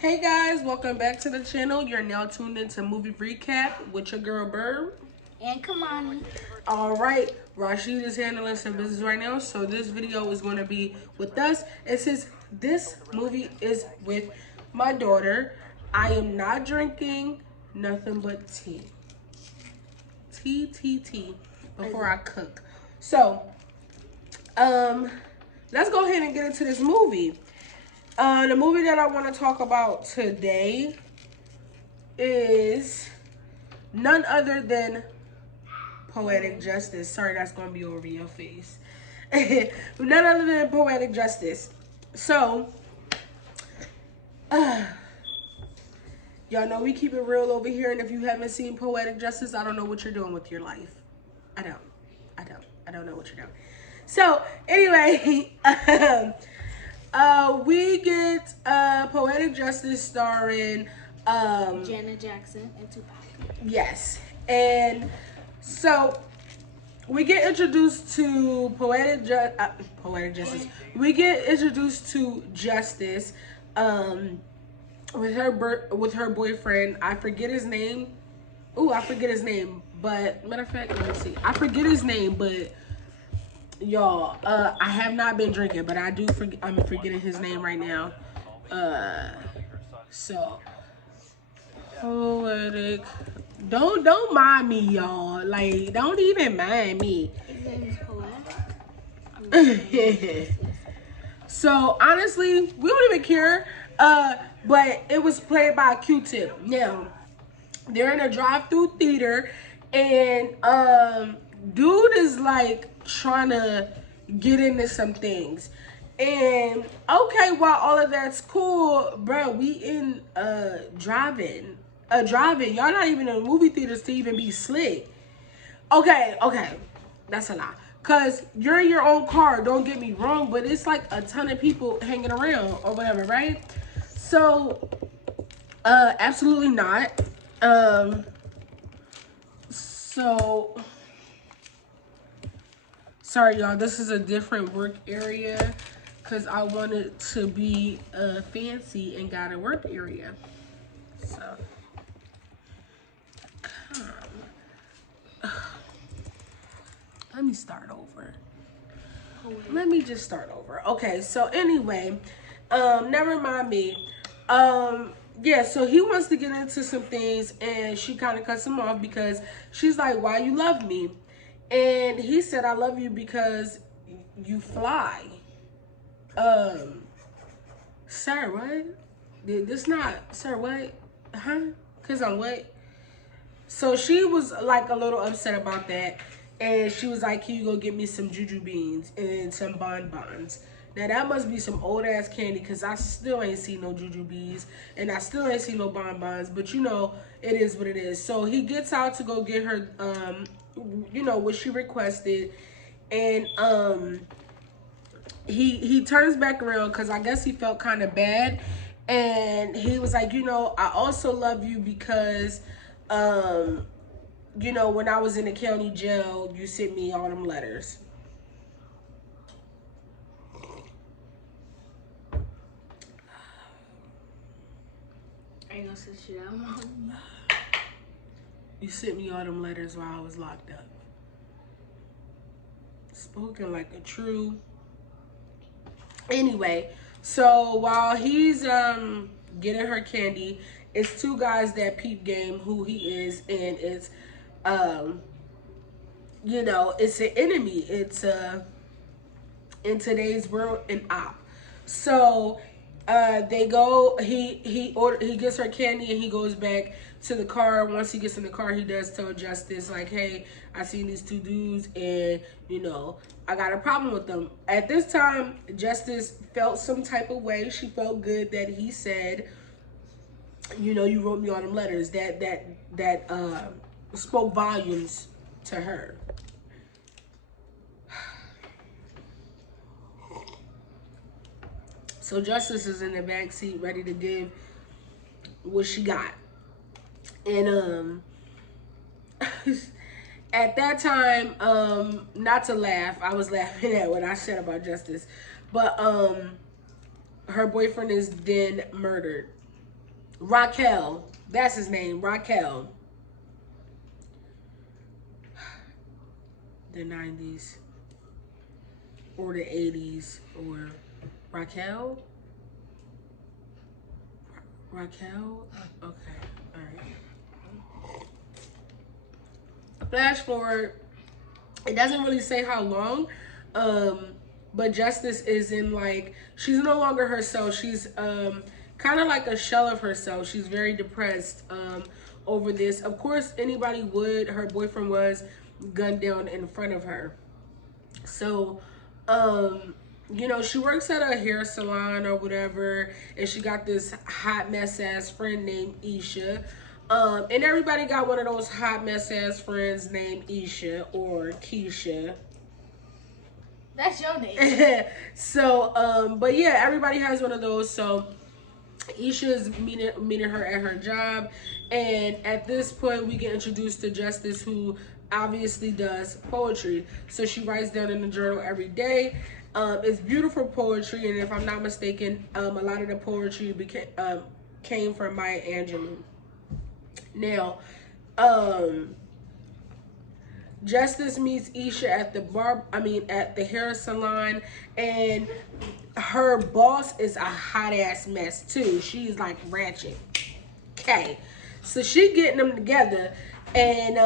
Hey guys, welcome back to the channel. You're now tuned into Movie Recap with your girl Bird. And Kamani. Alright, Rashid is handling some business right now, so this video is going to be with us. It says this movie is with my daughter. I am not drinking nothing but tea. Tea before I cook. So, let's go ahead and get into this movie. The movie that I want to talk about today is none other than Poetic Justice. Sorry, that's going to be over your face. None other than Poetic Justice. So, y'all know we keep it real over here, and if you haven't seen Poetic Justice, I don't know what you're doing with your life. I don't know what you're doing. So, anyway, we get Poetic Justice starring Janet Jackson and Tupac. yes. And so we get introduced to Poetic Justice. We get introduced to Justice with her boyfriend. I forget his name. But matter of fact, let me see. I forget his name, but y'all, I have not been drinking, but I do I'm forgetting his name right now. So Poetic. Don't mind me, y'all. Like, don't even mind me. His name is Poetic. So honestly, we don't even care. But it was played by Q-Tip. Now, they're in a drive-through theater, and dude is like trying to get into some things. And okay, while all of that's cool, bro, we in driving. Y'all not even in the movie theaters to even be slick. Okay, that's a lie. Cause you're in your own car, don't get me wrong, but it's like a ton of people hanging around or whatever, right? So, absolutely not. So, sorry y'all, this is a different work area because I wanted to be fancy and got a work area. So, let me start over. Let me just start over. Okay, so anyway, never mind me. Yeah, so he wants to get into some things, and she kind of cuts him off because she's like, why you love me? And he said, I love you because you fly. Sir, what? This not, sir, what? Huh? Cause I'm what? So she was like a little upset about that. And she was like, can you go get me some juju beans and some bonbons? Now that must be some old ass candy because I still ain't seen no juju beans and I still ain't seen no bonbons, but you know, it is what it is. So he gets out to go get her, you know, what she requested. And he turns back around because I guess he felt kind of bad. And he was like, you know, I also love you because, you know, when I was in the county jail, you sent me all them letters. Are you gonna sit shit out, Mom? You sent me all them letters while I was locked up. Spoken like a true. Anyway, so while he's getting her candy, it's two guys that peep game who he is, and it's you know, it's an enemy. It's in today's world an op. So they go, he gets her candy and he goes back to the car. Once he gets in the car, he does tell Justice like, hey, I seen these two dudes and you know, I got a problem with them. At this time, Justice felt some type of way. She felt good that he said, you know, you wrote me all them letters. That spoke volumes to her. So Justice is in the back seat ready to give what she got. And at that time, not to laugh, I was laughing at what I said about Justice, but her boyfriend is then murdered. Raquel. That's his name, Raquel. The 90s or the 80s or Raquel. Raquel. Okay. All right. Flash forward. It doesn't really say how long. But Justice is in like she's no longer herself. She's kind of like a shell of herself. She's very depressed over this. Of course, anybody would. Her boyfriend was gunned down in front of her. So, she works at a hair salon or whatever, and she got this hot mess ass friend named Isha. And everybody got one of those hot mess ass friends named Isha or Keisha. That's your name. So, but yeah, everybody has one of those. So Isha is meeting her at her job, and at this point, we get introduced to Justice, who obviously does poetry. So she writes down in the journal every day. It's beautiful poetry, and if I'm not mistaken, a lot of the poetry came from Maya Angelou. Now, Justice meets Isha at the hair salon, and her boss is a hot ass mess too. She's like ratchet. Okay, so she getting them together, and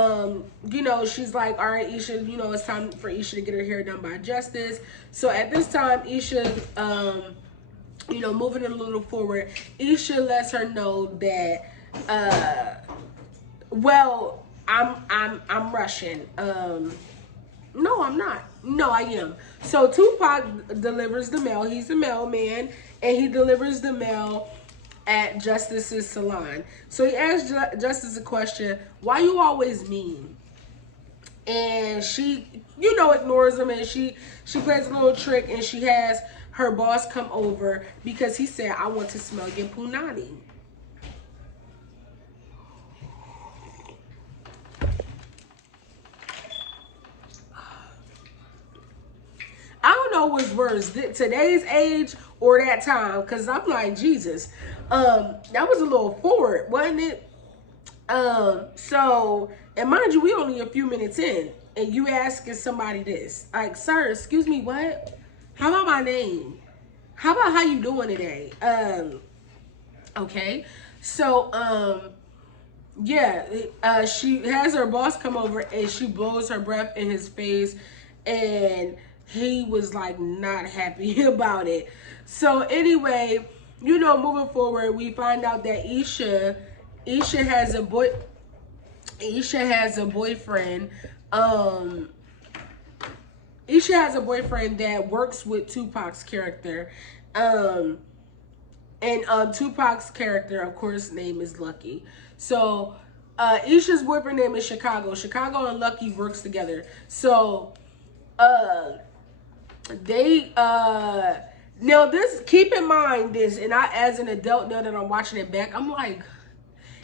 she's like, all right, Isha, it's time for Isha to get her hair done by Justice. So at this time, Isha, moving it a little forward, Isha lets her know that, well, I'm Russian. No, I'm not. No, I am. So Tupac delivers the mail. He's a mailman, and he delivers the mail at Justice's salon. So he asks Justice a question: "Why you always mean?" And she, ignores him, and she plays a little trick, and she has her boss come over because he said, "I want to smell your punani." I don't know what's worse, today's age or that time, because I'm like, Jesus, that was a little forward, wasn't it? So, and mind you, we only a few minutes in, and you asking somebody this, like, sir, excuse me, what? How about my name? How about how you doing today? Okay, so, yeah, she has her boss come over, and she blows her breath in his face, and he was like not happy about it. So anyway, moving forward, we find out that Isha has a boyfriend. Isha has a boyfriend that works with Tupac's character. And Tupac's character, of course, name is Lucky. So Isha's boyfriend name is Chicago. Chicago and Lucky works together. So they now this, keep in mind this, and I, as an adult, now that I'm watching it back, I'm like,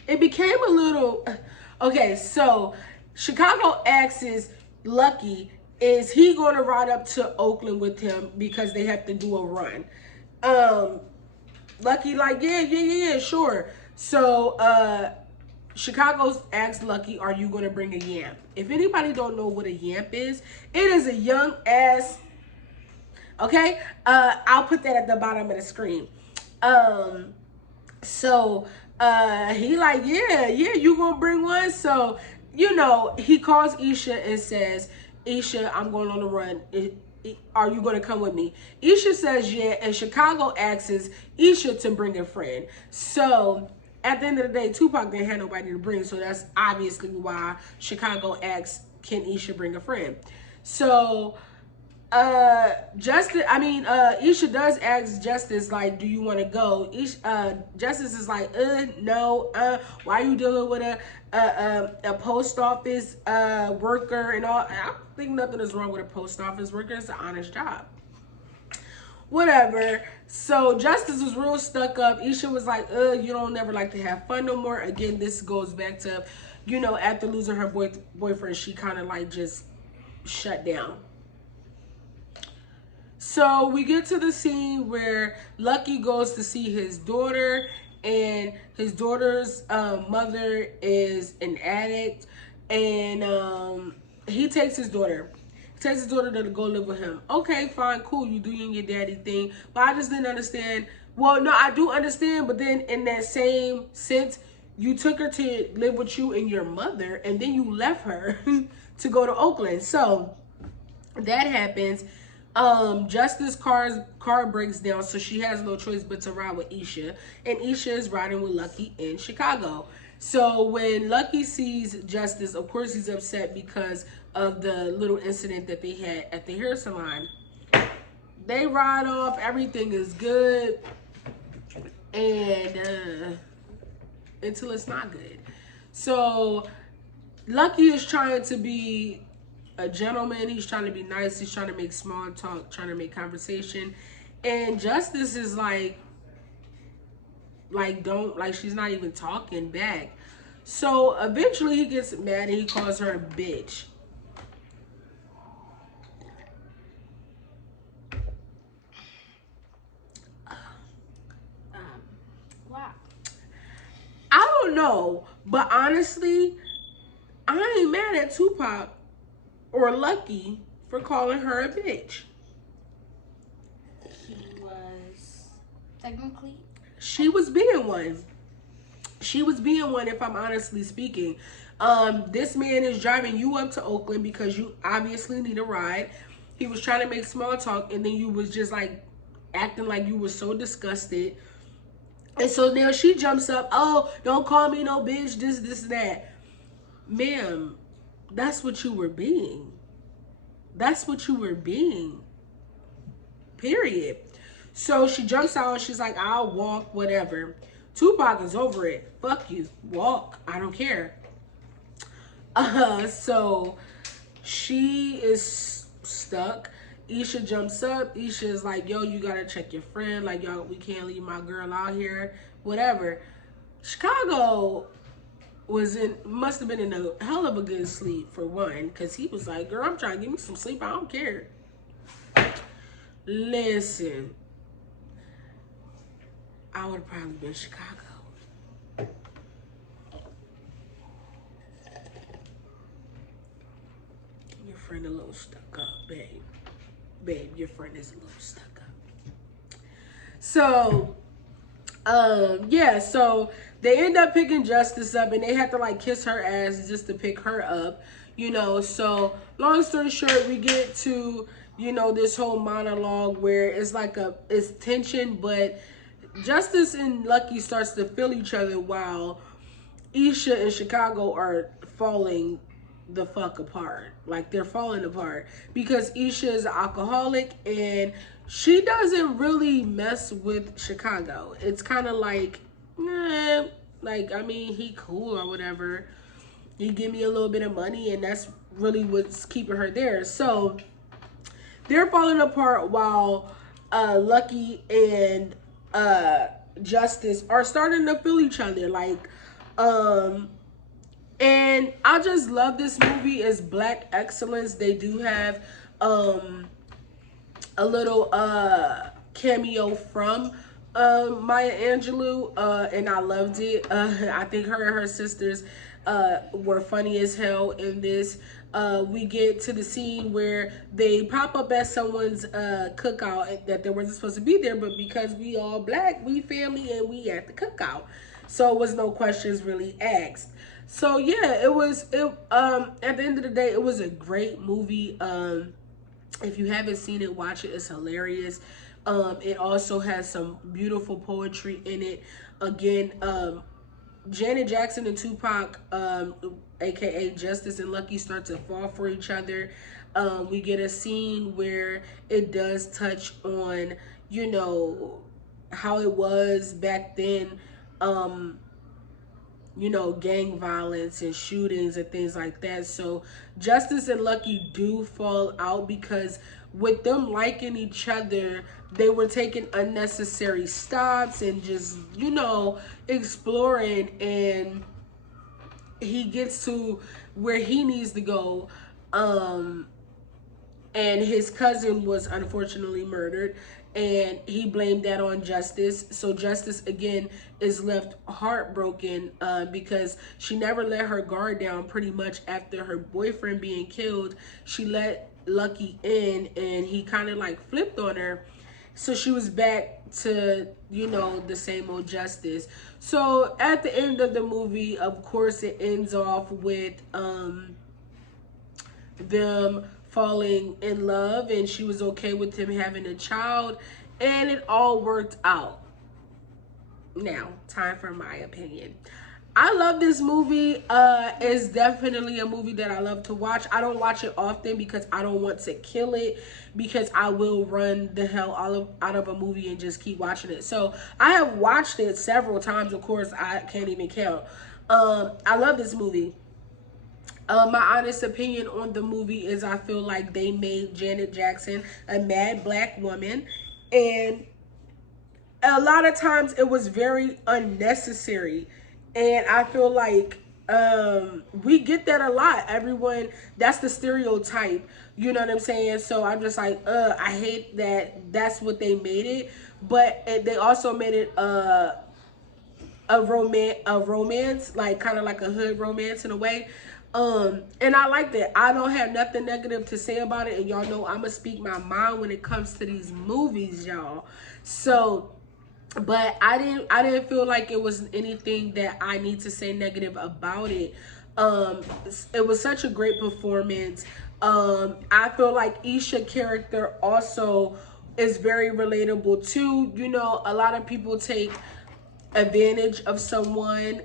it became a little okay. So Chicago asks Lucky, is he going to ride up to Oakland with him because they have to do a run? Lucky like, yeah, sure. So Chicago asks Lucky, are you going to bring a yamp? If anybody don't know what a yamp is, it is a young ass. Okay, I'll put that at the bottom of the screen. So he like, yeah, you gonna bring one? So he calls Isha and says, Isha, I'm going on the run. Are you gonna come with me? Isha says yeah, and Chicago asks Isha to bring a friend. So at the end of the day, Tupac didn't have nobody to bring, so that's obviously why Chicago asks, can Isha bring a friend? So Isha does ask Justice, like, do you want to go? Justice is like, no, why are you dealing with a post office worker and all? I don't think nothing is wrong with a post office worker. It's an honest job. Whatever. So Justice was real stuck up. Isha was like, you don't never like to have fun no more. Again, this goes back to, after losing her boyfriend, she kind of like just shut down. So we get to the scene where Lucky goes to see his daughter, and his daughter's mother is an addict, and he takes his daughter. He takes his daughter to go live with him. Okay, fine, cool. You doing your daddy thing, but I just didn't understand. Well, no, I do understand, but then in that same sense, you took her to live with you and your mother, and then you left her to go to Oakland. So that happens. Justice car breaks down, so she has no choice but to ride with Isha, and Isha is riding with Lucky in Chicago. So when Lucky sees Justice, of course he's upset because of the little incident that they had at the hair salon. They ride off, everything is good, and until it's not good. So Lucky is trying to be a gentleman. He's trying to be nice. He's trying to make small talk, trying to make conversation. And Justice is like don't, like, she's not even talking back. So eventually he gets mad and he calls her a bitch. Wow. I don't know, but honestly, I ain't mad at Tupac or Lucky for calling her a bitch. He was technically. She was being one. She was being one, if I'm honestly speaking. This man is driving you up to Oakland because you obviously need a ride. He was trying to make small talk, and then you was just like acting like you were so disgusted. And so now she jumps up, oh, don't call me no bitch, this, that. Ma'am, that's what you were being. That's what you were being. Period. So she jumps out, she's like, I'll walk, whatever. Tupac is over it. Fuck you. Walk. I don't care. So she is stuck. Isha jumps up. Isha is like, yo, you gotta check your friend. Like, yo, we can't leave my girl out here. Whatever. Chicago must have been in a hell of a good sleep for one, because he was like, girl, I'm trying to give me some sleep. I don't care. Listen, I would have probably been Chicago. Your friend a little stuck up, babe. Babe, your friend is a little stuck up. So, yeah, so they end up picking Justice up, and they have to like kiss her ass just to pick her up, you know. So long story short, we get to, you know, this whole monologue where it's like it's tension, but Justice and Lucky starts to feel each other while Isha and Chicago are falling the fuck apart. Like, they're falling apart because Isha is an alcoholic and she doesn't really mess with Chicago. It's kind of like, like, I mean, he cool or whatever. He give me a little bit of money, and that's really what's keeping her there. So they're falling apart while Lucky and Justice are starting to feel each other. Like, and I just love this movie. It's black excellence. They do have a little cameo from Maya Angelou, and I loved it. I think her and her sisters were funny as hell in this. We get to the scene where they pop up at someone's cookout that they wasn't supposed to be there, but because we all black, we family, and we at the cookout, so it was no questions really asked. So yeah, it at the end of the day, it was a great movie. If you haven't seen it, watch it. It's hilarious. It also has some beautiful poetry in it. Again, Janet Jackson and Tupac, aka Justice and Lucky, start to fall for each other. We get a scene where it does touch on, you know, how it was back then, you know, gang violence and shootings and things like that. So Justice and Lucky do fall out because with them liking each other, they were taking unnecessary stops and just, you know, exploring, and he gets to where he needs to go, and his cousin was unfortunately murdered, and he blamed that on Justice. So Justice again is left heartbroken because she never let her guard down. Pretty much after her boyfriend being killed, she let Lucky in, and he kind of like flipped on her. So she was back to, the same old Justice. So at the end of the movie, of course, it ends off with them falling in love, and she was okay with him having a child, and it all worked out. Now, time for my opinion. I love this movie. It's definitely a movie that I love to watch. I don't watch it often because I don't want to kill it, because I will run the hell out of a movie and just keep watching it. So I have watched it several times. Of course, I can't even count. I love this movie. My honest opinion on the movie is I feel like they made Janet Jackson a mad black woman, and a lot of times it was very unnecessary. And I feel like we get that a lot. Everyone, that's the stereotype, you know what I'm saying? So I'm just like, I hate that that's what they made it. But they also made it a romance, like kind of like a hood romance in a way. And I like that. I don't have nothing negative to say about it, and y'all know I'm gonna speak my mind when it comes to these movies, y'all. So, but I didn't feel like it was anything that I need to say negative about it. It was such a great performance. I feel like Isha character also is very relatable too. A lot of people take advantage of someone.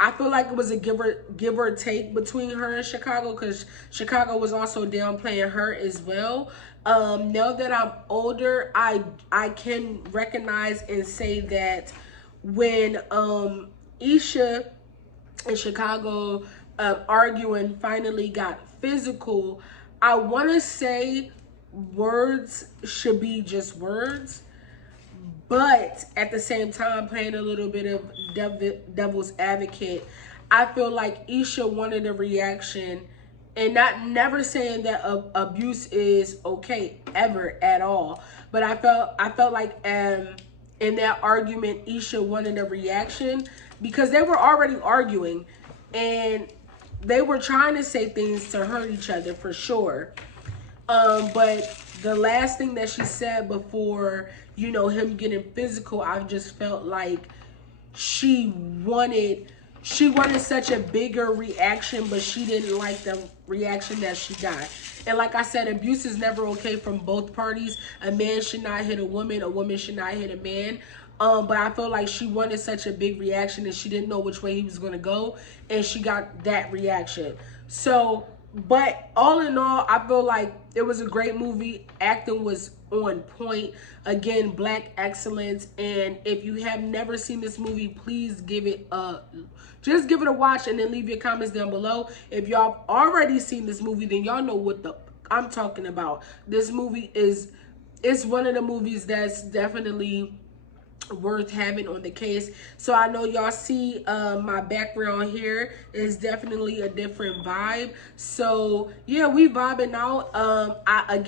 I feel like it was a give or take between her and Chicago, because Chicago was also downplaying her as well. Now that I'm older, I can recognize and say that when Isha and Chicago arguing finally got physical, I want to say words should be just words, but at the same time, playing a little bit of devil's advocate, I feel like Isha wanted a reaction, and never saying that abuse is okay ever at all. But I felt like in that argument, Isha wanted a reaction because they were already arguing, and they were trying to say things to hurt each other for sure. But the last thing that she said before, him getting physical, I just felt like she wanted such a bigger reaction, but she didn't like the reaction that she got. And like I said, abuse is never okay from both parties. A man should not hit a woman should not hit a man. But I feel like she wanted such a big reaction, and she didn't know which way he was gonna go, and she got that reaction. So, but all in all, I feel like it was a great movie. Acting was on point. Again, black excellence. And if you have never seen this movie, please give it a watch, and then leave your comments down below. If y'all already seen this movie, then y'all know what I'm talking about. This movie it's one of the movies that's definitely worth having on the case. So I know y'all see my background here is definitely a different vibe. So yeah, we vibing out. I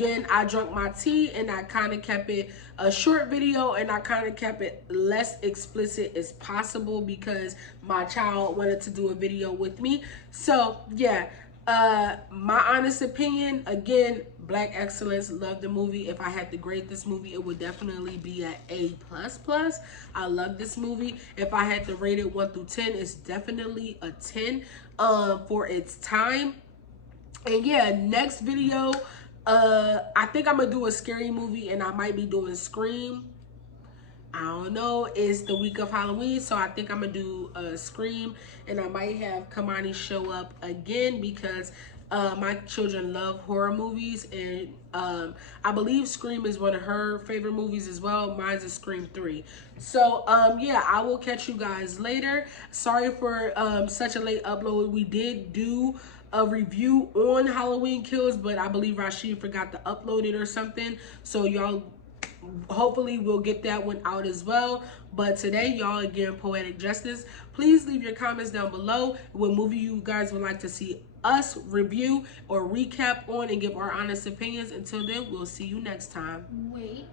drank my tea, and I kind of kept it a short video, and I kind of kept it less explicit as possible because my child wanted to do a video with me. So yeah, my honest opinion, again, black excellence. Love the movie. If I had to grade this movie, it would definitely be an A++. I love this movie. If I had to rate it 1 through 10, it's definitely a 10 for its time. And yeah, next video, I think I'm gonna do a scary movie, and I might be doing Scream. I don't know. It's the week of Halloween, so I think I'm gonna do a Scream, and I might have Kamani show up again because my children love horror movies, and I believe Scream is one of her favorite movies as well. Mine's a Scream 3. So yeah, I will catch you guys later. Sorry for such a late upload. We did do a review on Halloween Kills, but I believe Rashid forgot to upload it or something. So y'all, hopefully we'll get that one out as well. But today, y'all, again, Poetic Justice. Please leave your comments down below what movie you guys would like to see us review or recap on, and give our honest opinions. Until then, we'll see you next time. Wait.